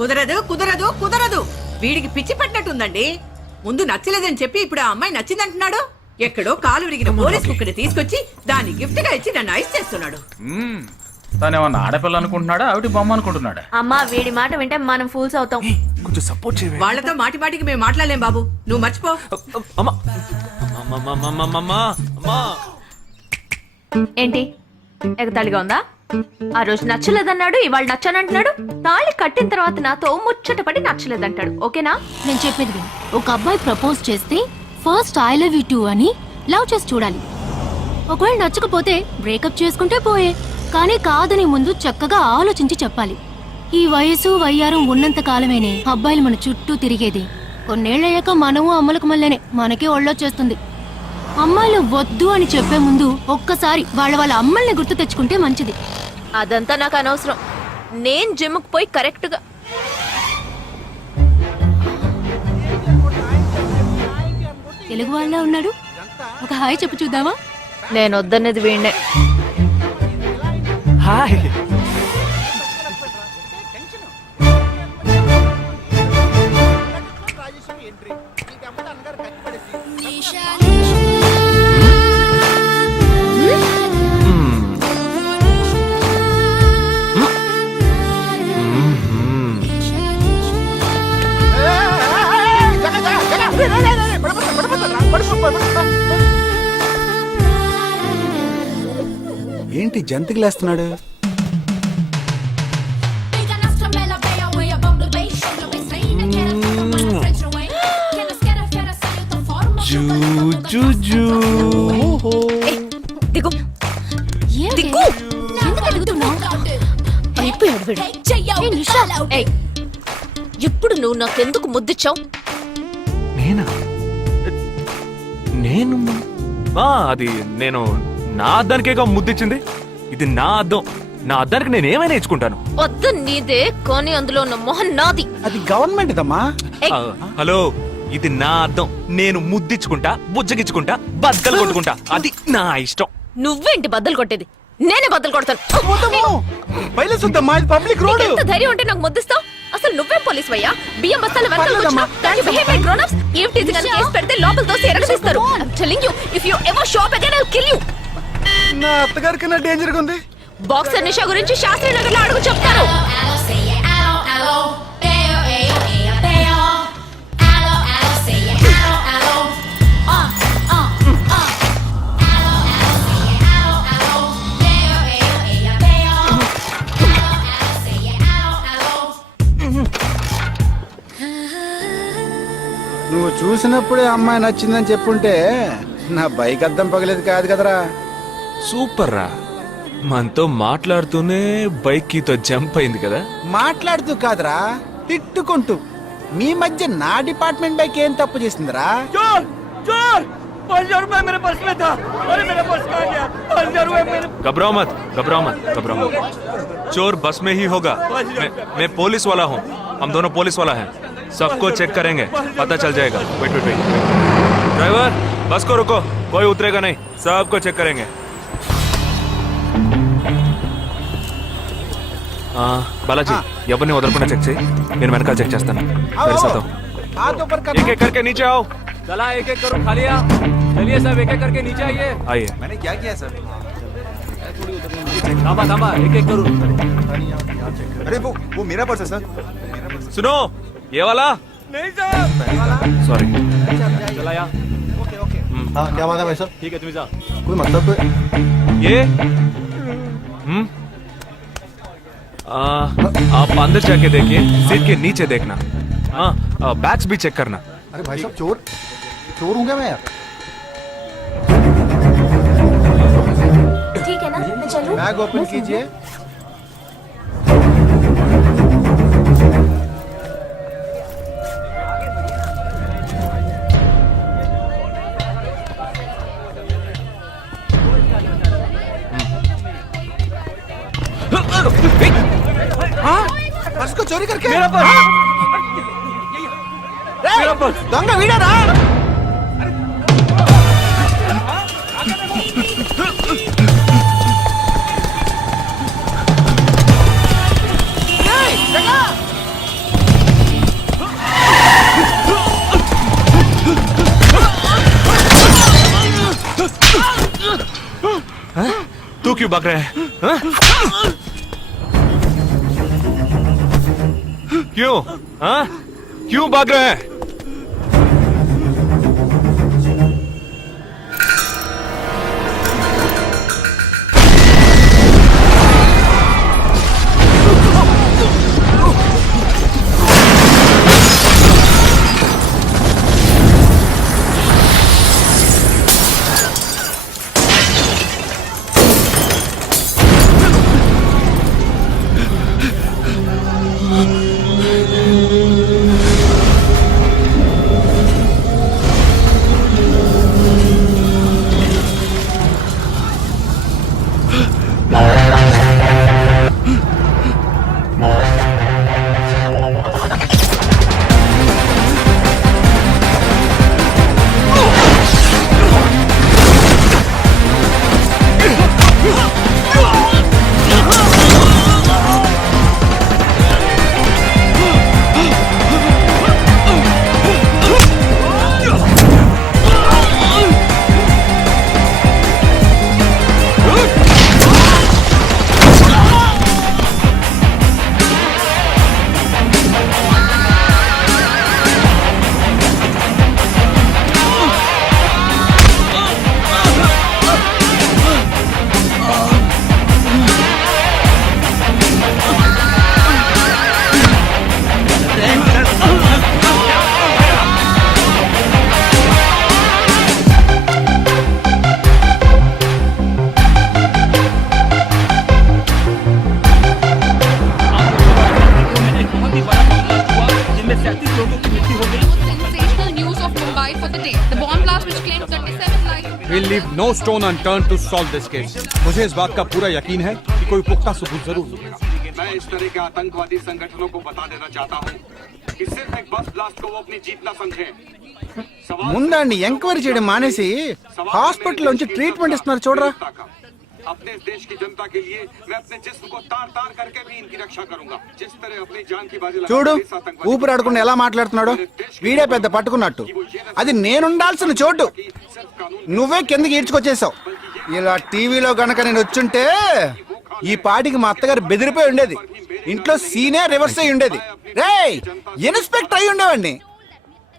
కుదరదు కుదరదు కుదరదు. వీడికి పిచ్చి పట్టినట్టుందండి. ముందు నచ్చలేదని చెప్పి ఇప్పుడు ఆ అమ్మాయి నచ్చిందంటున్నాడు. ఎక్కడో కాలు విరిగిన పోలీస్ కుక్కని తీసుకొచ్చి దాన్ని గిఫ్ట్ గా ఇచ్చి నన్ను ఐస్ చేస్తున్నాడు. తనేమన్నా ఆడపిల్ల అనుకుంటున్నాడా ఆవిడ బొమ్మ అనుకుంటున్నాడా? అమ్మా వీడి మాట వింటే మనం ఫూల్స్ అవుతాం. కొంచెం సపోర్ట్ చేయవే. వాళ్ళతో మాటి మాటికి మేము మాట్లాడలేం బాబు, నువ్వు మర్చిపో. ఏంటి ఎగతాళిగా ఉందా? ఆ రోజు నచ్చలేదన్నాడు, ఇవాళ నచ్చానంటున్నాడు. తాళి కట్టిన తర్వాత నాతో ముచ్చటపడి నచ్చలేదంటాడు. ఓకేనా? నేను చెప్పేది విను. ఒక అబ్బాయి ప్రపోజ్ చేస్తే first I love you two అని లవ్ చేసి చూడాలి. ఒకవేళ నచ్చకపోతే బ్రేకప్ చేసుకుంటే పోయే. కానీ కాదని ముందు చక్కగా ఆలోచించి చెప్పాలి. ఈ వయసు వయ్యారం ఉన్నంత కాలమేనే అబ్బాయిలు మన చుట్టూ తిరిగేది. కొన్నేళ్లయ్యాక మనము అమ్మలకు మళ్ళీనే మనకే ఒళ్ళొచ్చేస్తుంది. అమ్మాయిలు వద్దు అని చెప్పే ముందు ఒక్కసారి వాళ్ళ అమ్మల్ని గుర్తు తెచ్చుకుంటే మంచిది. అదంతా నాకు అనవసరం. నేను జిమ్కి పోయి కరెక్ట్ గా తెలుగు వాళ్ళ ఉన్నాడు. ఒక హాయ్ చెప్పు చూద్దామా? నేను వద్దన్నది వీణ్ణే. హాయ్. ఏంటి జంతికలేస్తున్నాడు? దిగు దిగు. ఎందుకు అడుగుతున్నావు? అయిపోయాడు వీడు. ఏయ్, ఇప్పుడు నువ్వు నాకెందుకు ముద్దిచ్చావు? నేనా? నేను అది నేను నా అద్దానికేగా ముద్దిచ్చింది. ఇది నా అద్దం. నా అద్దానికి నేనేమైనా ఇచ్చుకుంటాను. వద్దు నీదే, కానీ అందులో ఉన్న మొహన్ నాది. అది గవర్నమెంట్ దమ్మా. హలో, ఇది నా అద్దం. నేను ముద్దిచ్చుకుంటా, బుజ్జగిచ్చుకుంటా, బద్దలు కొట్టుకుంటా. అది నా ఇష్టం. నువ్వేంటి బద్దలు కొట్టేది? నేనే బద్దలు కొడతాను. Public road. ఎంత ధైర్యం ఉంటే నాకు ముద్దిస్తావు? అసలు నువ్వే పోలీస్ వయ్యా? బియ్యం బస్తాల వెనకాల కూర్చున్నావు. Can't you behave like grown-ups? ఏం టీజింగ్ అని కేసు పెడితే లోపల తోసి ఎరగదీస్తారు. I'm telling you, if you ever show up again, I'll kill you. నా అత్తగారి కన్నా డేంజర్ గా ఉంది. బాక్సర్ నిషా గురించి శాస్త్రి నగర్ లో అడుగు చెప్తారు. నువ్వు చూసినప్పుడే అమ్మాయి నచ్చిందని చెప్పుంటే నా బైక్ అద్దం పగలేదు కాదు కదరా. సూపర్ రా. మనతో మాట్లాడుతూనే బైక్ కీతో జంప్ అయింది కదా. మాట్లాడుతూ కాదురా, తిట్టుకుంటూ. మీ మధ్య నా డిపార్ట్మెంట్ బైక్ ఏం తప్పు చేసిందిరా? घबराओ मत, घबराओ मत, घबराओ मत. चोर बस में ही होगा. मैं पुलिस वाला हूँ. हम दोनों पुलिस वाला हैं. सबको चेक करेंगे, पता चल जाएगा. Wait wait wait. ड्राइवर, बस को रुको. कोई उतरेगा नहीं. सबको चेक करेंगे. बालाजी, ఎవరిని వదలకుండా చెక్ చేయి. నేను వెనకాల చెక్ చేస్తాను. एक एक करके नीचे आओ. चला एक एक करो. खा लिया? चलिए सब एक एक करके नीचे आइए. आइए. मैंने क्या किया सर? थामा थामा एक एक करो. अरे वो मेरा पर्स है सर. सुनो, ये वाला नहीं सर. सॉरी. चला यार. Okay okay. हाँ क्या बात है भाई साहब? ठीक है तुम्हें जा. कोई मतलब तो ये आप अंदर जाके देखिए. सीट के नीचे देखना. हाँ, बैग्स भी चेक करना. अरे भाई साहब चोर चोर हूँ क्या मैं यार? ठीक है ना, मैं चलूं? बैग ओपन कीजिए. हाँ? पर्स को चोरी करके? मेरा पर्स. मेरा पर्स. दंग वीडा रा. क्यों भाग रहे हैं हाँ? क्यों हाँ? क्यों भाग रहे हैं? We'll leave no stone unturned to solve this case. मुझे इस बात का पूरा यकीन है कि कोई पुख्ता सबूत जरूर मिलेगा। मैं इस तरह के आतंकवादी संगठनों को बता देना चाहता हूँ कि सिर्फ एक बस ब्लास्ट को वो अपनी जीत न समझें। ముందండి ఎంక్వైరీ చేయడం మానేసి హాస్పిటల్ నుంచి ట్రీట్మెంట్ ఇస్తున్నారు చూడరా. अपने देश की जनता के लिए मैं अपने जिस्म को तार तार करके भी इनकी रक्षा करूंगा। जिस तरह अपनी जान की बाजी చూడు ఊపిరాడకుండా ఎలా మాట్లాడుతున్నాడు. వీడే పెద్ద పట్టుకున్నట్టు. అది నేనుండాల్సిన చోటు నువ్వే కిందకి ఈడ్చుకొచ్చేసావు. ఇలా టీవీలో గనక నేను వచ్చుంటే ఈ పాటికి మా అత్తగారు బెదిరిపోయి ఉండేది. ఇంట్లో సీనే రివర్స్ అయి ఉండేది. రేయ్ ఇన్స్పెక్టర్ అయి ఉండేవాడిని.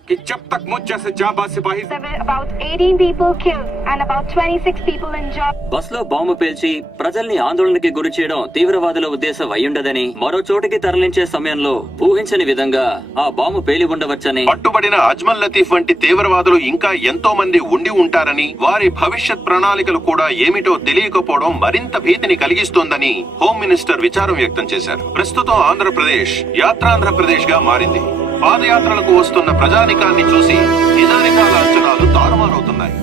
कि जब तक मुझ जैसे जाबाज सिपाही about 18 people killed and about 26 people injured. Bus లో బాంబు పేల్చి ప్రజల్ని ఆందోళనకి గురి చేయడం తీవ్రవాదుల ఉద్దేశం అయ్యుండదని, మరో చోటికి తరలించే సమయంలో ఊహించని విధంగా ఆ బాంబు పేలి ఉండవచ్చని, పట్టుబడిన అజ్మల్ లతీఫ్ వంటి తీవ్రవాదులు ఇంకా ఎంతో మంది ఉండి ఉంటారని, వారి భవిష్యత్ ప్రణాళికలు కూడా ఏమిటో తెలియకపోవడం మరింత భీతిని కలిగిస్తోందని హోమ్ మినిస్టర్ విచారం వ్యక్తం చేశారు. ప్రస్తుతం ఆంధ్రప్రదేశ్ యాత్రాంధ్రప్రదేశ్ గా మారింది. పాదయాత్రలకు వస్తున్న ప్రజానికాన్ని చూసి నిజానికాల అంచనాలు తారుమారవుతున్నాయి.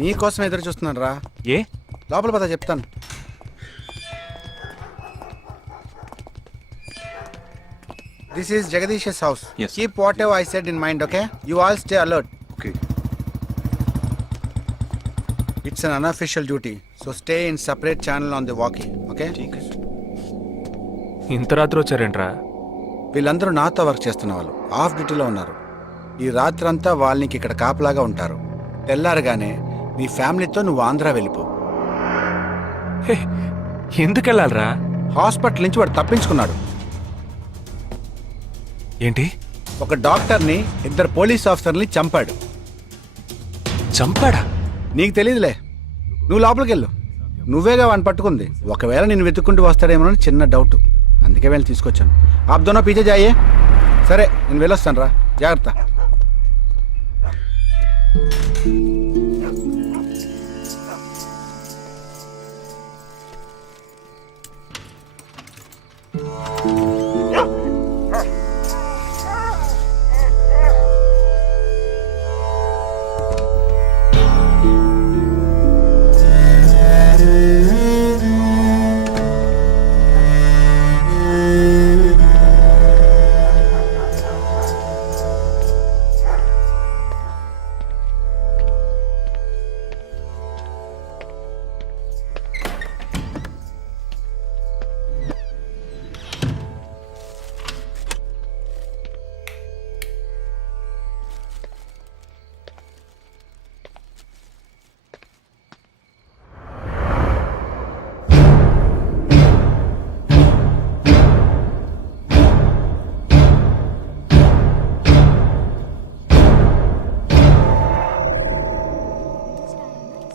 నీకోసం ఎదురు చూస్తున్నాను రా. ఏ లోపల పద చెప్తాను. This is Jagadish's house. Yes. Keep whatever I said in mind, okay? You all stay alert. Okay. It's an unofficial duty, so stay in separate channel on the walkie, okay? ठीक है. ఇంత రాత్రి వచ్చారేంట్రా? వీళ్ళందరూ నాతో వర్క్ చేస్తున్న వాళ్ళు, of డ్యూటీలో ఉన్నారు. ఈ రాత్రంతా వాళ్ళకి ఇక్కడ కాపలాగా ఉంటారు. తెల్లారగానే నీ ఫ్యామిలీతో నువ్వు ఆంధ్ర వెళ్ళిపో. హే, ఎందుకు వెళ్ళాలరా? హాస్పిటల్ నుంచి వాడు తప్పించుకున్నాడు. ఏంటి? ఒక డాక్టర్ని, 2 పోలీస్ ఆఫీసర్ని చంపాడు. చంపాడా? నీకు తెలియదులే, నువ్వు లోపలికి వెళ్ళు. నువ్వేగా వాడిని పట్టుకుంది. ఒకవేళ నేను వెతుక్కుంటూ వస్తాడేమో చిన్న డౌట్, అందుకే వెళ్ళి తీసుకొచ్చాను. ఆప్ దోనో పీछे जाइए. సరే నేను వెళ్ళొస్తాను రా, జాగ్రత్త.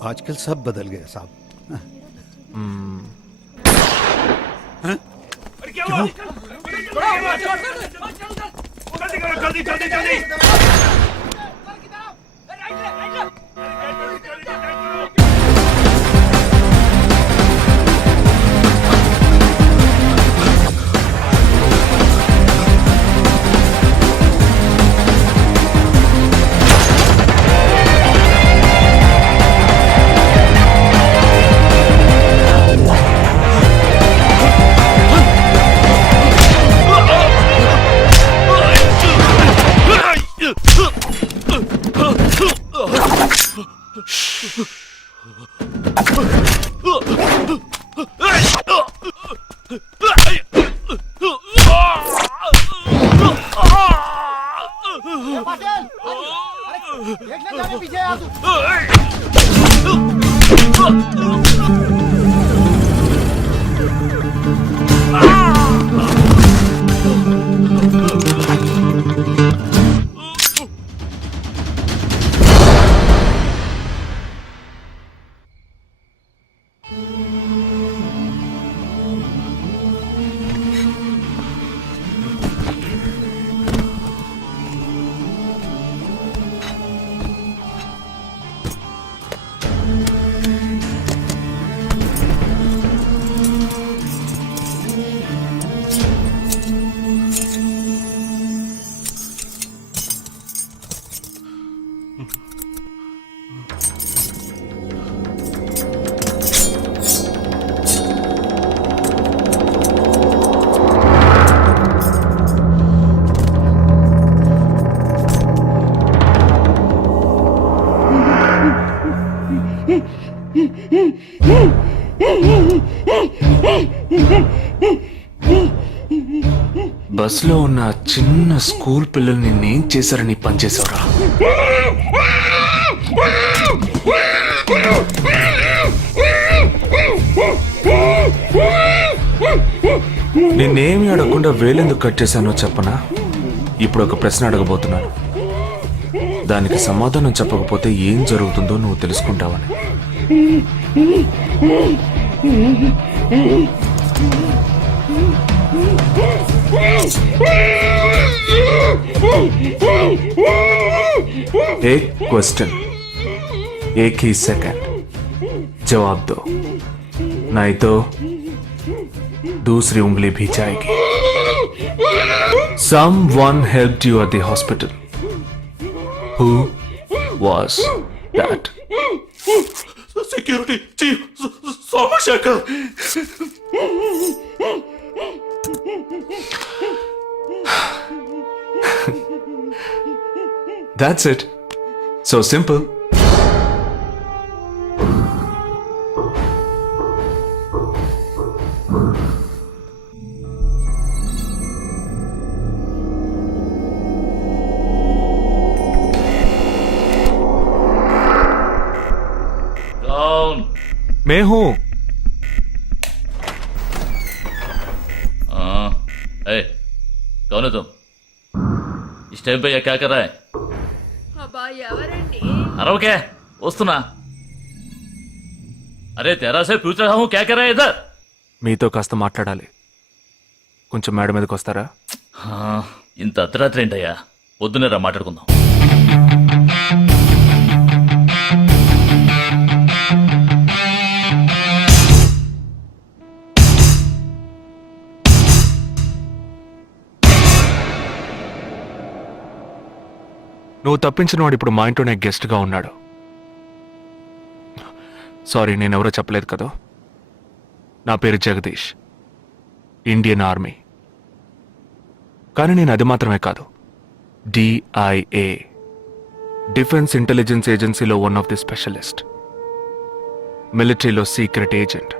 आजकल सब बदल गए साहब। బస్ లో ఉన్న చిన్న స్కూల్ పిల్లల్ని నేను చేశారని పనిచేసావురా. నేనేమి అడగకుండా వేలెందుకు కట్ చేశానో చెప్పనా? ఇప్పుడు ఒక ప్రశ్న అడగబోతున్నాను, దానికి సమాధానం చెప్పకపోతే ఏం జరుగుతుందో నువ్వు తెలుసుకుంటావని. एक क्वेश्चन, एक ही सेकंड, जवाब दो, नहीं तो दूसरी उंगली भी जाएगी. Someone helped you at the hospital. Who was that? Security chief Somashekar. That's it. So simple. मैं हूं। कौन है तुम? इस टाइम पे ये क्या कर रहा है? అబ్బా ఎవరండి? अरे क्या वस्तुना? अरे तेरा से पूछ रहा हूँ क्या कर रहा है इधर? మీతో కాస్త మాట్లాడాలి. కొంచెం మేడ మీదకి వస్తారా? ఇంత అర్ధరాత్రి ఏంటయ్యా? పొద్దున్నే రా మాట్లాడుకుందాం. నువ్వు తప్పించిన వాడు ఇప్పుడు మా ఇంట్లోనే గెస్ట్గా ఉన్నాడు. సారీ, నేనెవరో చెప్పలేదు కదా. నా పేరు జగదీష్, ఇండియన్ ఆర్మీ. కానీ నేను అది మాత్రమే కాదు, DIA, డిఫెన్స్ ఇంటెలిజెన్స్ ఏజెన్సీలో వన్ ఆఫ్ ది స్పెషలిస్ట్, మిలిటరీలో సీక్రెట్ ఏజెంట్.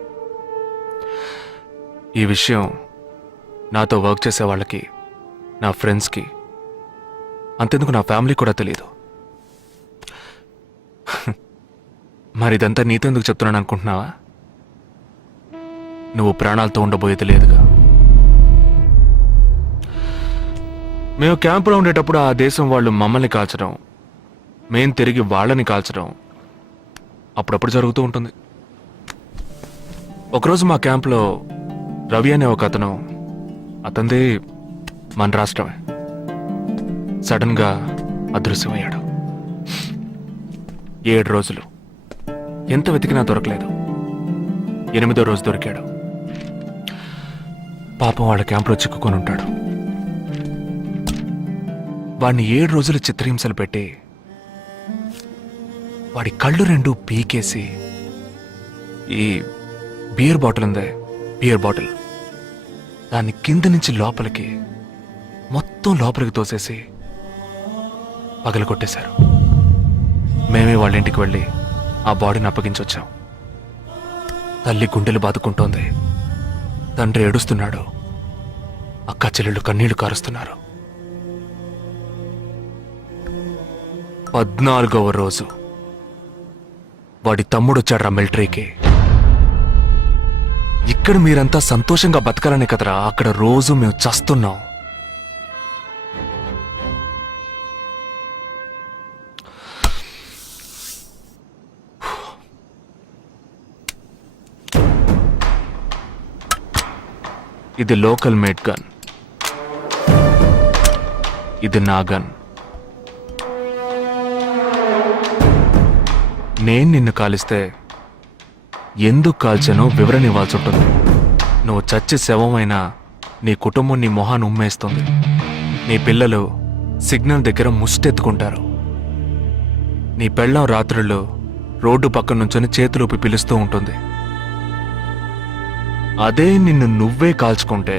ఈ విషయం నాతో వర్క్ చేసే వాళ్ళకి, నా ఫ్రెండ్స్కి, అంతెందుకు నా ఫ్యామిలీ కూడా తెలియదు. మరి ఇదంతా నీతో ఎందుకు చెప్తున్నాను అనుకుంటున్నావా? నువ్వు ప్రాణాలతో ఉండబోయేది లేదుగా. మేము క్యాంపులో ఉండేటప్పుడు ఆ దేశం వాళ్ళు మమ్మల్ని కాల్చడం, మేం తిరిగి వాళ్ళని కాల్చడం అప్పుడప్పుడు జరుగుతూ ఉంటుంది. ఒకరోజు మా క్యాంప్లో రవి అనే ఒక అతను, అతనిది మన రాష్ట్రమే, సడన్గా అదృశ్యమయ్యాడు. 7 రోజులు ఎంత వెతికినా దొరకలేదు. 8వ రోజు దొరికాడు. పాపం వాళ్ళ క్యాంపులో చిక్కుకొని ఉంటాడు. వాడిని 7 రోజులు చిత్రహింసలు పెట్టి వాడి కళ్ళు 2 పీకేసి ఈ బియర్ బాటిల్ ఉందే, బియర్ బాటిల్, దాన్ని కింద నుంచి లోపలికి మొత్తం లోపలికి తోసేసి పగలు కొట్టేశారు. మేమే వాళ్ళ ఇంటికి వెళ్ళి ఆ బాడీని అప్పగించొచ్చాం. తల్లి గుండెలు బాదుకుంటోంది, తండ్రి ఏడుస్తున్నాడు, అక్క చెల్లెళ్ళు కన్నీళ్లు కారుస్తున్నారు. 14వ రోజు వాడి తమ్ముడు వచ్చాడ్రా మిలిటరీకి. ఇక్కడ మీరంతా సంతోషంగా బతకాలనే కదరా అక్కడ రోజు మేము చస్తున్నాం. ఇది లోకల్ మేడ్ గన్, ఇది నా గన్. నేను నిన్ను కాలిస్తే ఎందుకు కాల్చానో వివరణ ఇవ్వాల్సి ఉంటుంది. నువ్వు చచ్చి శవమైనా నీ కుటుంబం నీ మొహాన్ని ఉమ్మేస్తుంది. నీ పిల్లలు సిగ్నల్ దగ్గర ముష్టెత్తుకుంటారు. నీ పెళ్ళాం రాత్రుల్లో రోడ్డు పక్కన నుంచొని చేతులూపి పిలుస్తూ ఉంటుంది. అదే నిన్ను నువ్వే కాల్చుకుంటే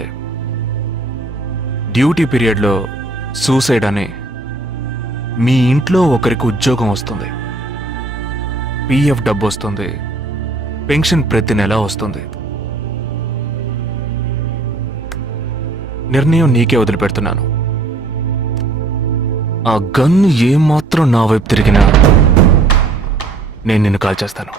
డ్యూటీ పీరియడ్లో సూసైడ్ అని మీ ఇంట్లో ఒకరికి ఉద్యోగం వస్తుంది, PF డబ్బు వస్తుంది, పెన్షన్ ప్రతి నెల వస్తుంది. నిర్ణయం నీకే వదిలిపెడుతున్నాను. ఆ గన్ ఏమాత్రం నా వైపు తిరిగినా నేను నిన్ను కాల్చేస్తాను.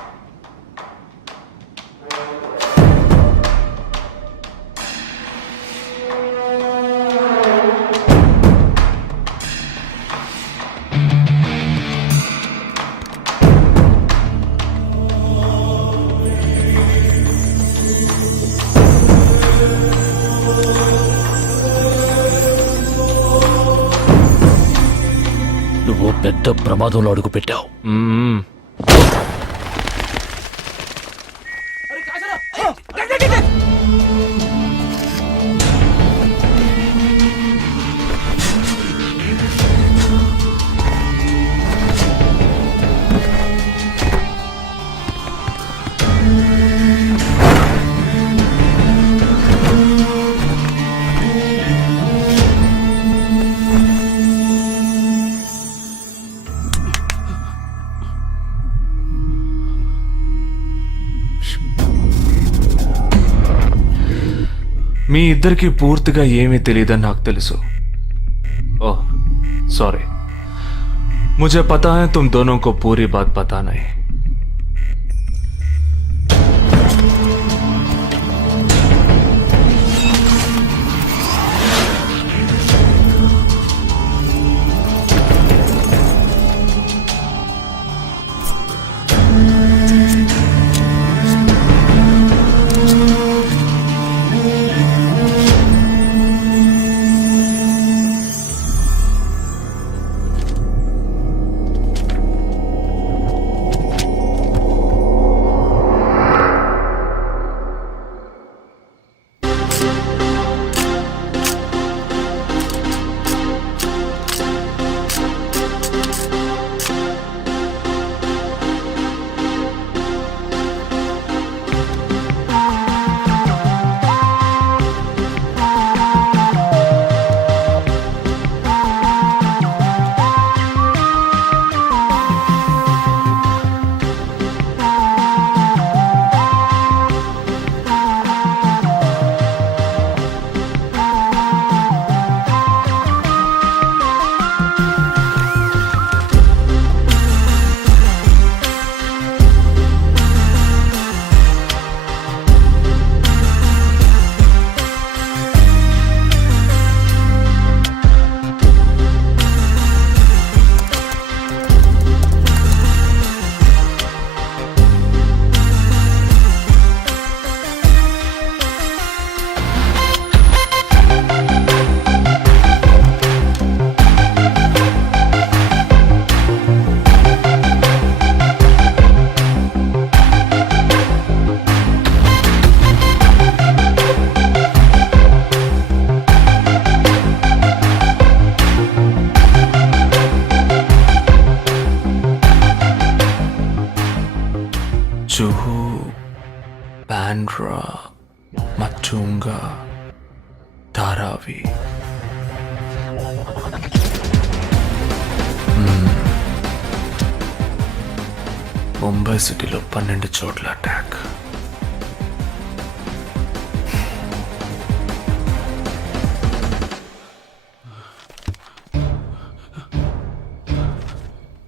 నువ్వు పెద్ద ప్రమాదంలో అడుగు పెట్టావు. మీ ఇద్దరికి పూర్తిగా ఏమీ తెలియదని నాకు తెలుసు. ఓహ్ सॉरी, मुझे पता है तुम दोनों को पूरी बात पता नहीं. सैंड्रा मचूंगा धारावी ముంబై సిటీలో 12 చోట్ల అటాక్.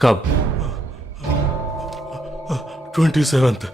కబ్ 27th.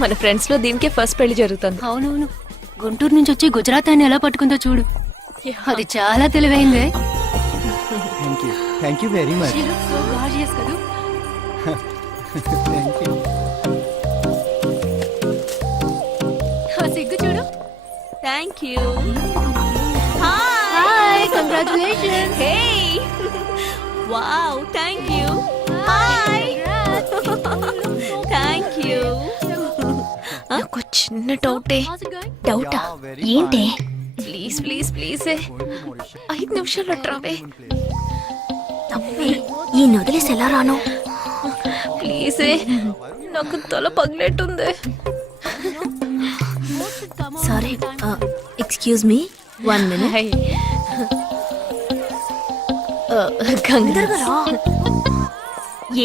మన ఫ్రెండ్స్ లో దీనికే ఫస్ట్ పెళ్లి జరుగుతుంది. అవునవును, గుంటూరు నుంచి వచ్చి గుజరాత్ అని ఎలా పట్టుకుందో చూడు. అది చాలా తెలివైందే. Thank you very much. సిగ్గు చూడు. Thank you. Hi, congratulations. Hey wow, thank you. Hi, thank you. నాకు చిన్న డౌటా? ఏంటి? ప్లీజ్ ప్లీజ్ ప్లీజ్ 5 నిమిషాలు అట్రావే. ఈ నొదిలేసి ఎలా రాను? ప్లీజ్, నాకు తల పగిలేట్టుంది. Sorry, excuse me, 1 minute.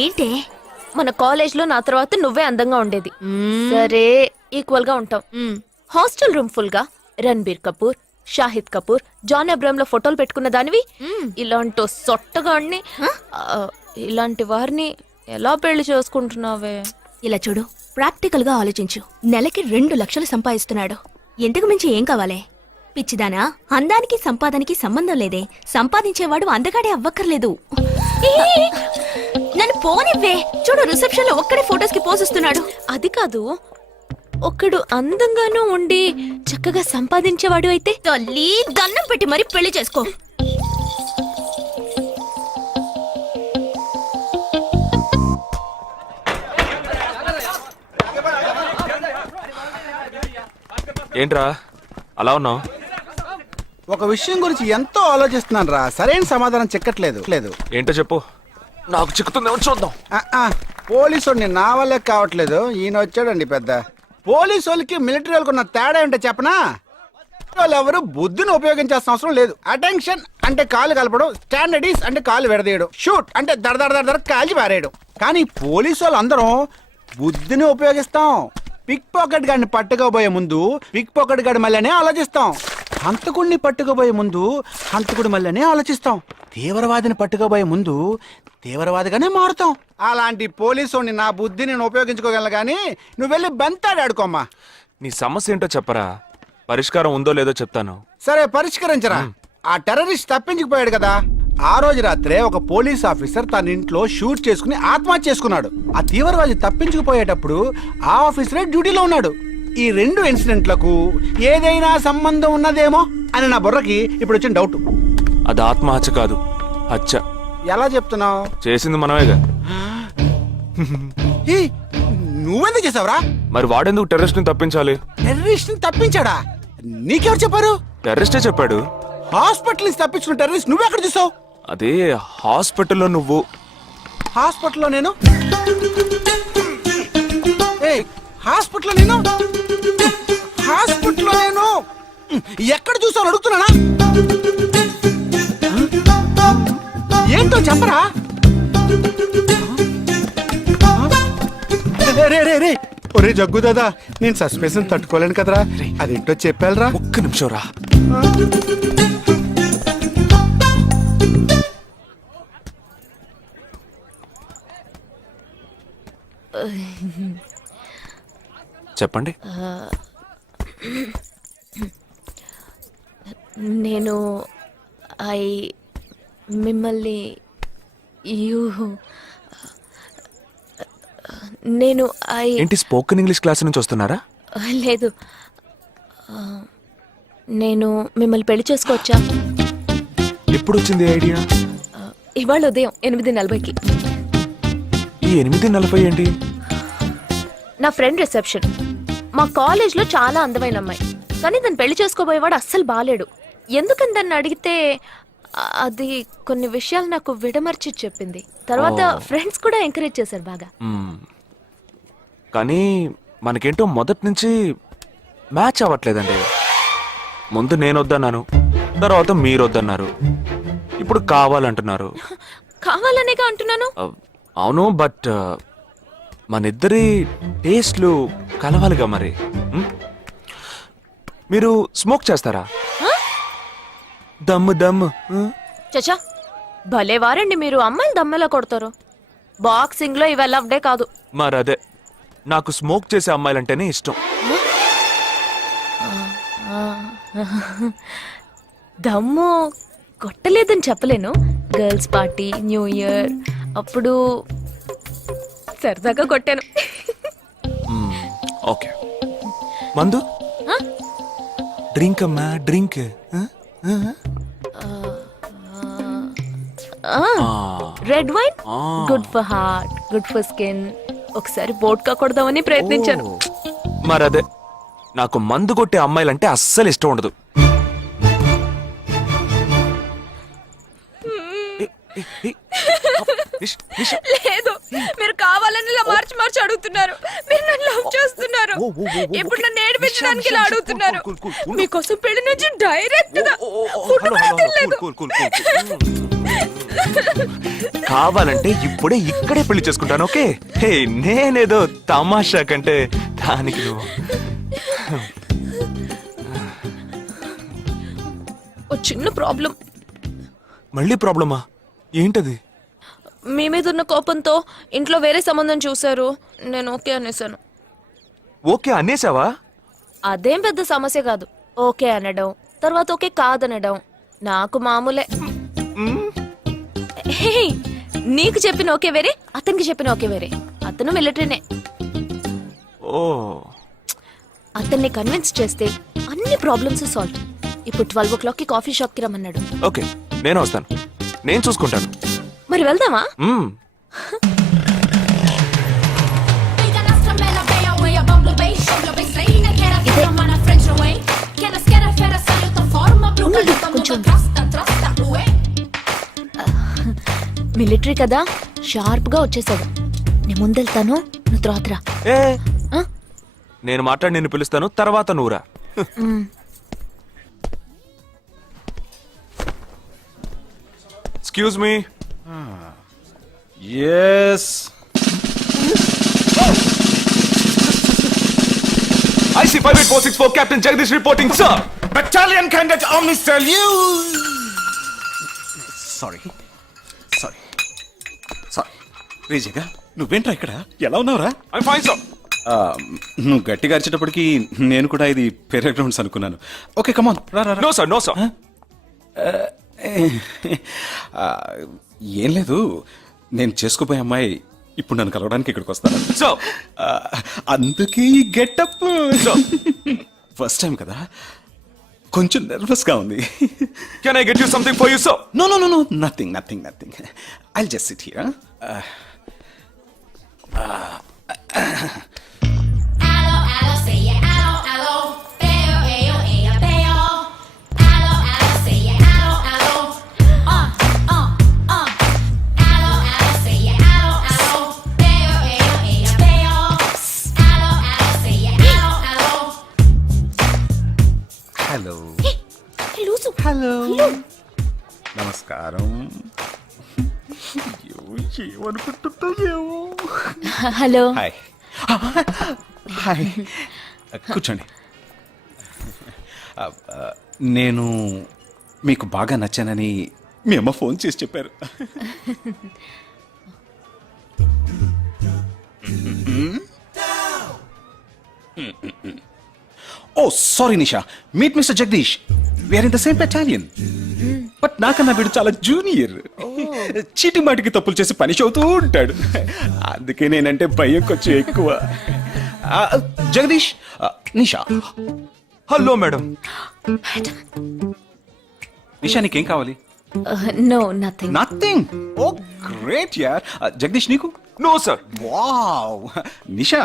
ఏంటి? మన కాలేజ్ లో నా తర్వాత నువ్వే అందంగా ఉండేది. సరే, ఈక్వల్ గా ఉంటాం. హాస్టల్ రూమ్ ఫుల్ గా రణబీర్ కపూర్, షాహిద్ కపూర్, జాన్ అబ్రామ్ లో ఫోటోలు పెట్టుకున్న దానివి ఇలాంటి సొట్టగాడిని, ఇలాంటి వారిని ఎలా పెళ్లి చేసుకుంటున్నావే? ఇలా చూడు, ప్రాక్టికల్ గా ఆలోచించు. నెలకి 2 లక్షలు సంపాదిస్తున్నాడు. ఎంతకు మించి ఏం కావాలే? పిచ్చిదానా, అందానికి సంపాదనకి సంబంధం లేదే. సంపాదించేవాడు అందగాడే అవ్వక్కర్లేదు. నన్ను పోనివ్వే. చూడు, రిసెప్షన్ లో ఒక్కడే ఫోటోస్ కి పోజ్ ఇస్తున్నాడు. అది కాదు, ఒకడు అందంగానూ ఉండి చక్కగా సంపాదించేవాడు అయితే తల్లి దండం పెట్టి మరి పెళ్లి చేసుకో. ఏంట్రా అలా ఉన్నావు? ఒక విషయం గురించి ఎంతో ఆలోచిస్తున్నాను రా, సరైన సమాధానం చిక్కట్లేదు. ఏంటో చెప్పు, నాకు చిక్కుతుందేమో చూద్దాం. పోలీసు నా వల్లే కావట్లేదు. ఈయన వచ్చాడండి పెద్ద. పోలీసు వాళ్ళకి మిలిటరీ వాళ్ళకి ఉన్న తేడా ఏంటో చెప్పనా? వాళ్ళు ఎవరు బుద్ధిని ఉపయోగించాల్సిన అవసరం లేదు. అటెన్షన్ అంటే కాలు కలపడం, స్టాండర్డీస్ అంటే కాలు విడదీయడం, షూట్ అంటే దడ కాల్చి పారేయడం. కానీ పోలీసు వాళ్ళు అందరం బుద్ధిని ఉపయోగిస్తాం. పిక్ పాకెట్ గాడిని పట్టుకోబోయే ముందు పిక్ పాకెట్ గాడి మళ్ళీనే ఆలోచిస్తాం. హంతకుడిని పట్టుకోబోయే ముందు హంతకుడి మళ్ళీనే ఆలోచిస్తాం. తీవ్రవాదిని పట్టుకోబోయే ముందు తీవ్రవాదిగానే మారుతాం. అలాంటి పోలీసు నా బుద్ధి నేను ఉపయోగించుకోగలను, కానీ నువ్వు వెళ్ళి బంతాడు ఆడుకోమ్మా. నీ సమస్య ఏంటో చెప్పరా, పరిష్కారం ఉందో లేదో చెప్తాను. సరే, పరిష్కరించరా. ఆ టెర్రరిస్ట్ తప్పించుకుపోయాడు కదా, ఆ రోజు రాత్రే ఒక పోలీస్ ఆఫీసర్ తన ఇంట్లో షూట్ చేసుకుని ఆత్మహత్య చేసుకున్నాడు. ఆ తీవ్రవాది తప్పించుకుపోయేటప్పుడు ఆ ఆఫీసరే డ్యూటీలో ఉన్నాడు. ఈ 2 ఇన్సిడెంట్లకు ఏదైనా సంబంధం ఉన్నదేమో అని నా బుర్రకి ఇప్పుడు వచ్చిన డౌట్. అది ఆత్మహత్య కాదు, హత్య. ఎలా చెప్తున్నావు? చేసింది మనమేగా. నువ్వెందుకు చేసావురా? మరి వాడెందుకు టెర్రరిస్ట్ ని తప్పించాలి? టెర్రరిస్ట్ తప్పించాడా? నీకెవరు చెప్పారు? టెర్రరిస్టే చెప్పాడు. హాస్పిటల్ నుంచి తప్పించిన టెర్రరిస్ట్ నువ్వెక్కడ చూసావు? అదే హాస్పిటల్లో నువ్వు. హాస్పిటల్లో నేను? హాస్పిటల్లో నేను? హాస్పిటల్లో నేను ఎక్కడ చూసావు అడుగుతున్నానా? ఏంటో చెప్పరా? రే ఒరే జగ్గు దాదా, నేను సస్పెన్షన్ తట్టుకోలేను కదరా. అదేంటో చెప్పాలరా. ఒక్క నిమిషం రా. చెప్పండి. నేను మిమ్మల్ని నేను ఏంటి స్పోకెన్ ఇంగ్లీష్ క్లాస్ నుంచి వస్తున్నారా? లేదు, నేను మిమ్మల్ని పెళ్లి చేసుకోవచ్చా? ఎప్పుడు వచ్చింది ఐడియా? ఇవాళ ఉదయం 8:40కి. ఈ 8:40 ఏంటి? నా ఫ్రెండ్ రిసెప్షన్. మా కాలేజ్లో చాలా అందమైన అమ్మాయి, కానీ దాన్ని పెళ్లి చేసుకోబోయేవాడు అస్సలు బాలేడు. ఎందుకని దాన్ని అడిగితే అది కొన్ని విషయాలు నాకు విడమర్చి చెప్పింది. తర్వాత ఫ్రెండ్స్ కూడా ఎంకరేజ్ చేశారు బాగా. కానీ మనకేంటో మొదటి నుంచి మ్యాచ్ అవ్వట్లేదండి. ముందు నేను వద్దన్నాను, తర్వాత మీరు వద్దన్నారు, ఇప్పుడు కావాలంటున్నారు. కావాలనేగా అంటున్నాను. అవును, బట్ మనిద్దరి టేస్ట్లు కలవాలిగా మరి. మీరు స్మోక్ చేస్తారా? దమ్ము దమ్ము. చచ్చా, భలే వారండి మీరు. అమ్మాయిలు దమ్మెలా కొడతారు. బాక్సింగ్ లో ఇవి లవ్ డే కాదు. మరదే, నాకు స్మోక్ చేసే అమ్మాయిలంటేనే ఇష్టం. దమ్ము కొట్టలేదని చెప్పలేను. గర్ల్స్ పార్టీ, న్యూ ఇయర్ అప్పుడు సరదాగా కొట్టాను. ఓకే, మందు డ్రింక్ అమ్మా, drink. Red wine good for heart, good for skin. ఒకసారి బోట్కా కొడదామని ప్రయత్నించాను. మరదే, నాకు మందు కొట్టే అమ్మాయిలంటే అస్సలు ఇష్టం ఉండదు. లేదు, మీరు కావాలని ఇలా మార్చి మార్చి అడుగుతున్నారు. మీరు నన్ను లవ్ చేస్తున్నారు. ఇప్పుడు నన్ను ఏడిపించడానికి ఇలా అడుగుతున్నారు. మీకోసం పెళ్లి నుంచి డైరెక్ట్ గా ఫుడ్ కూడా తినలేదు. కావాలంటే ఇప్పుడే ఇక్కడే పెళ్లి చేసుకుంటాను. ఓకే, హే, నేనేదో తమాషా కంటే దానికి నువ్వు. ఓ చిన్న ప్రాబ్లం. మళ్ళీ ప్రాబ్లమా? ఏంటది? మీ మీద ఉన్న కోపంతో ఇంట్లో వేరే సంబంధం చూశారు. నేను ఓకే అనేసాను. ఓకే అనేసావా? అదేం పెద్ద సమస్య కాదు. ఓకే అనడం, తర్వాత ఓకే కాదనడం నాకు మామూలే. హే, నీకు చెప్పిన ఓకే వేరే, అతనికి చెప్పిన ఓకే వేరే. అతను మిలిటరీనే. ఓ, అతన్ని కన్విన్స్ చేస్తే అన్ని ప్రాబ్లమ్స్ సాల్వ్. ఇప్పుడు 12 o'clockకి కాఫీ షాప్ కి రమ్మన్నాడు. ఓకే, నేను వస్తాను, నేను చూసుకుంటాను. మరి వెళ్దామా? మిలిటరీ కదా, షార్ప్ గా వచ్చేసాడు. నేను ముందెళ్తాను, నువ్వు తర్వాత రా. నేను మాట్లాడి నిన్ను పిలుస్తాను, తర్వాత నువ్వురా. Excuse me. Yes. IC 58464 Captain Jagdish reporting, sir. Battalion Candidate Omni salute. Sorry రేజగా, నువ్వేంట్రా ఇక్కడ? ఎలా ఉన్నావురా? I'm fine, sir. నువ్వు గట్టిగా అరిచేటప్పటికి నేను కూడా ఇది పేరే గ్రౌండ్స్ అనుకున్నాను. ఓకే, కమాన్ రా. No, sir, no, sir. ఏం లేదు, నేను చేసుకోబోయే అమ్మాయి ఇప్పుడు నన్ను కలవడానికి ఇక్కడికి వస్తాను. సో అందుకే ఈ గెటప్. ఫస్ట్ టైం కదా, కొంచెం నర్వస్ గా ఉంది. Can I get you something for you so? No no no no, nothing nothing nothing. I just sit here. Hello hello, నమస్కారం. ఏమనుకుంటుందో ఏమో. హలో. హాయ్ హాయ్, కూర్చోండి. నేను మీకు బాగా నచ్చానని మీ అమ్మ ఫోన్ చేసి చెప్పారు. Oh sorry Nisha, meet mister Jagadeesh. We are in the same battalion. But నాకన్నా వీడు చాలా జూనియర్. చీటి మాటికి తప్పులు చేసి పనిష్ అవుతూ ఉంటాడు. అందుకే నేనంటే భయం కొంచెం ఎక్కువ. జగదీష్, నిషా. Hello madam. నిషా, నీకేం కావాలి? No, nothing. Nothing. Oh great యార్. జగదీష్, నీకు? No sir. వావ్. నిషా,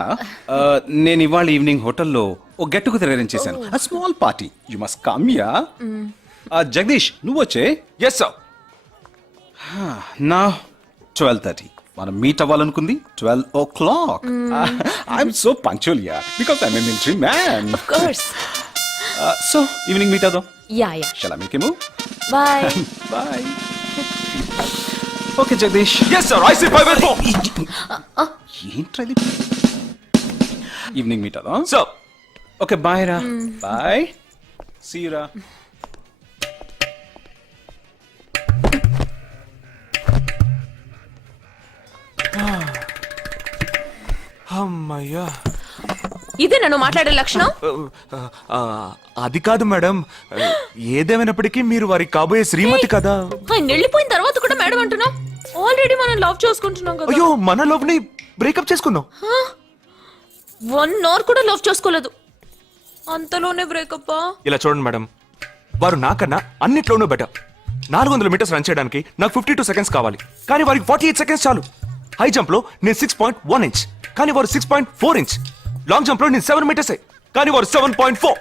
నేను ఇవాళ ఈవినింగ్ హోటల్లో ఓ గెట్ టుగెదర్ అరేంజ్ చేశాను. Small party. You must come yeah. Jagadish, నువ్వు వచ్చే. Yes sir. నా 12:30 మనం మీట్ అవ్వాలనుకుంది 12 o'clock. I'm so punctual yeah, because I'm a military man. Of course. So evening meet అవుదాం. Yeah yeah. Shall I make a move? Bye. Bye. Okay Jagadish. Yes sir, I see 5 at 4. ఏంట్రది? Evening meet అవుదాం. Sir. Okay, bye రా. Bye. See you రా. అమ్మయ్యా. ఇదే నన్ను మాట్లాడే లక్షణం? అది కాదు మేడం, ఏదేమైనప్పటికీ మీరు వారి కాబోయే శ్రీమతి కదా. ఆయన వెళ్ళిపోయిన తర్వాత కూడా మేడం అంటున్నావు? ఆల్రెడీ మనం లవ్ చేసుకుంటున్నాం కదా. అయ్యో, మన లవ్ ని బ్రేకప్ చేసుకున్నాం. 1 hour కూడా లవ్ చేసుకోలేదు, అంతలోనే బ్రేకప్? ఇలా చూడండి మేడం, వారు నాకన్నా అన్నిట్లోనూ బెటర్. 400 మీటర్స్ రన్ చేయడానికి నాకు 52 seconds కావాలి, కానీ వారికి 48 seconds చాలు. హై జంప్ లో నేను 6.1 inch, కానీ వారు 6.4 inch. లాంగ్ జంప్ లో నేను 7 meters, కానీ వారు 7.4.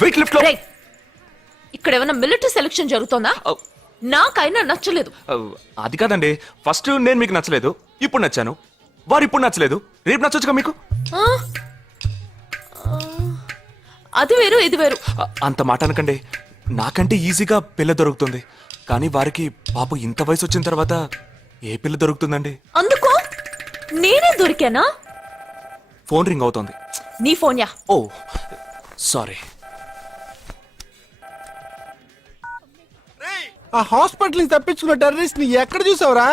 వెయిట్ లిఫ్ట్ లో. ఇక్కడ ఏమైనా మిలిటరీ సెలక్షన్ జరుగుతుందా? నాకైనా నచ్చలేదు. అది కాదండి, ఫస్ట్ నేను మీకు నచ్చలేదు, ఇప్పుడు నచ్చాను. వారు ఇప్పుడు నచ్చలేదు, రేపు నచ్చొచ్చుగా మీకు. అది వేరు, ఇది వేరు. అంత మాట అనకండి. నాకంటే ఈజీగా పిల్ల దొరుకుతుంది, కానీ వారికి పాప ఇంత వయసు వచ్చిన తర్వాత ఏ పిల్ల దొరుకుతుందండి? అందుకో నేనే దొరికానా? ఫోన్ రింగ్ అవుతోంది. నీ ఫోన్ యా? ఓ సారీ. ఆ హాస్పిటల్ నుంచి తప్పించుకున్న టెర్రరిస్ట్ ని ఎక్కడ చూసావురా?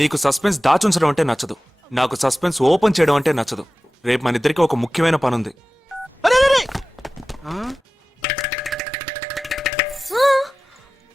నీకు సస్పెన్స్ దాచుంచడం అంటే నచ్చదు, నాకు సస్పెన్స్ ఓపెన్ చేయడం అంటే నచ్చదు. రేపు మన ఇద్దరికి ఒక ముఖ్యమైన పని ఉంది. అరే